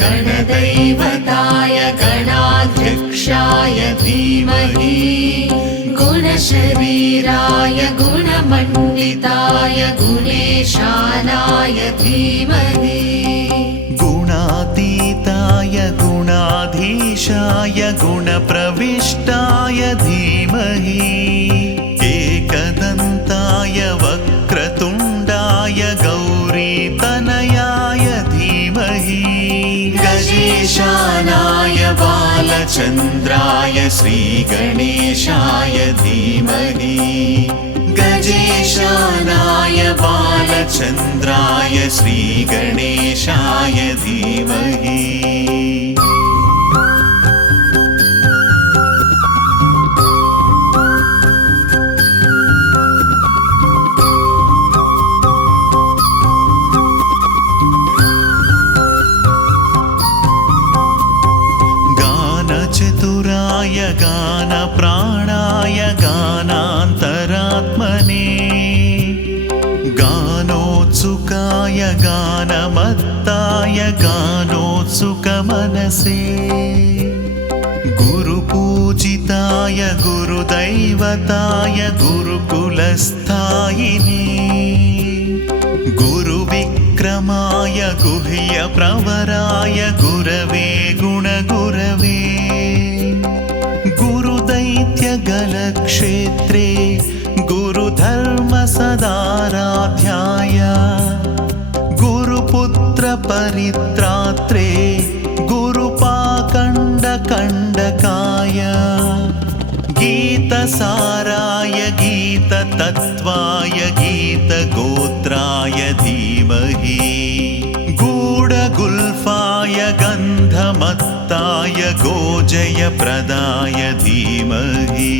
गणदैवताय गणाध्यक्षाय धीमहि गुणशरीराय गुणमण्डिताय गुणेशानाय धीमहि गुणातीताय गुणाधीशाय गुणप्रविष्टाय धीमहि एकदन्ताय वक्रतुण्डाय गौरीतनयाय धीमहि गजेशानाय बालचन्द्राय श्रीगणेशाय धीमहि गजेशानाय बालचन्द्राय श्रीगणेशाय धीमहि गानचतुराय गानप्राणाय गानान्तरात्मने गानोत्सुकाय गानमत्ताय गानोत्सुकमनसे गुरुपूजिताय गुरुदैवताय गुरुकुलस्थायिने गुरुविक्रमाय गुह्यप्रवराय गुरवे गुणगुरवे गुरुदैत्यगलक्षेत्रे गुरुधर्मसदाराध्याय गुरुपुत्रपरित्रात्रे गुरुपाकण्डकण्डकाय गीतसाराय गीततत्त्वाय गीतगोत्राय धीमहि गूढगुल्फाय गन्धमत्ताय गोजयप्रदाय धीमहि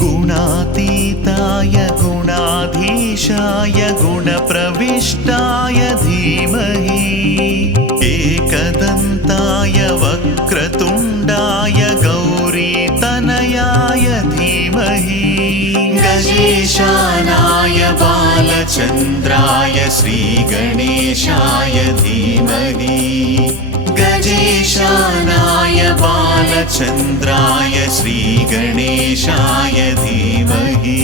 गुणातीताय गुणाधीशाय गुणप्रविष्टाय धीमहि एकदन्ताय वक्रतुण्डाय गौरीतनयाय धीमहि गजेशानाय बालचन्द्राय श्रीगणेशाय धीमहि गजेशानाय बालचन्द्राय श्रीगणेशाय धीमहि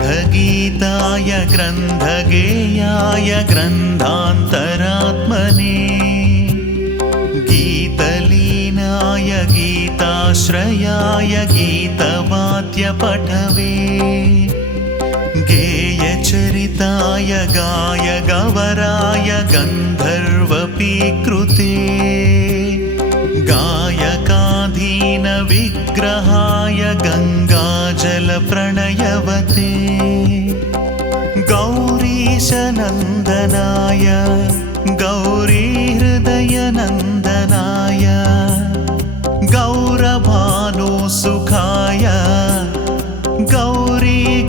ग्रन्थगीताय ग्रन्थगेयाय ग्रन्थान्तरात्मने गीतलीनाय गीताश्रयाय गीतवाद्यपटवे गेयचरिताय गायगवराय गन्धर्वपीकृते गायकाधीनविग्रहाय गङ्गाजलप्रणयवते गौरीशनन्दनाय गौरीहृदयनन्दनाय गौरभानुसुखाय गौरीगणेश्वराय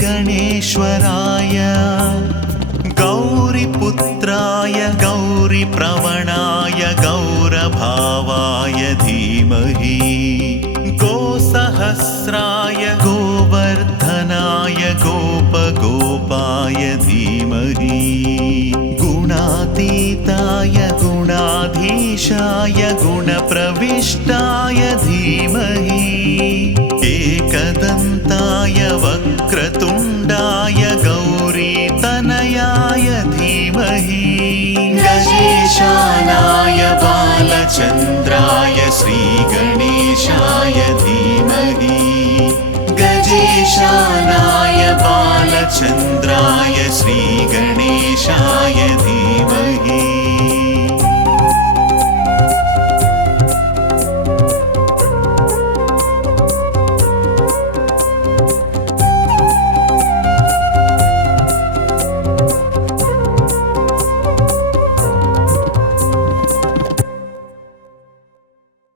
गौरीपुत्राय गौरीप्रवणाय गौरभावाय धीमहि गोसहस्राय गोवर्धनाय गोपगोपाय धीमहि गुणातीताय गुणाधीशाय गुणप्रविष्टाय धीमहि एकदन्ताय वक्रतुण्डाय गौरीतनयाय धीमहि गजेशानाय बालचन्द्राय श्रीगणेशाय धीमहि गजेशानाय बालचन्द्राय श्रीगणेशाय धीमहि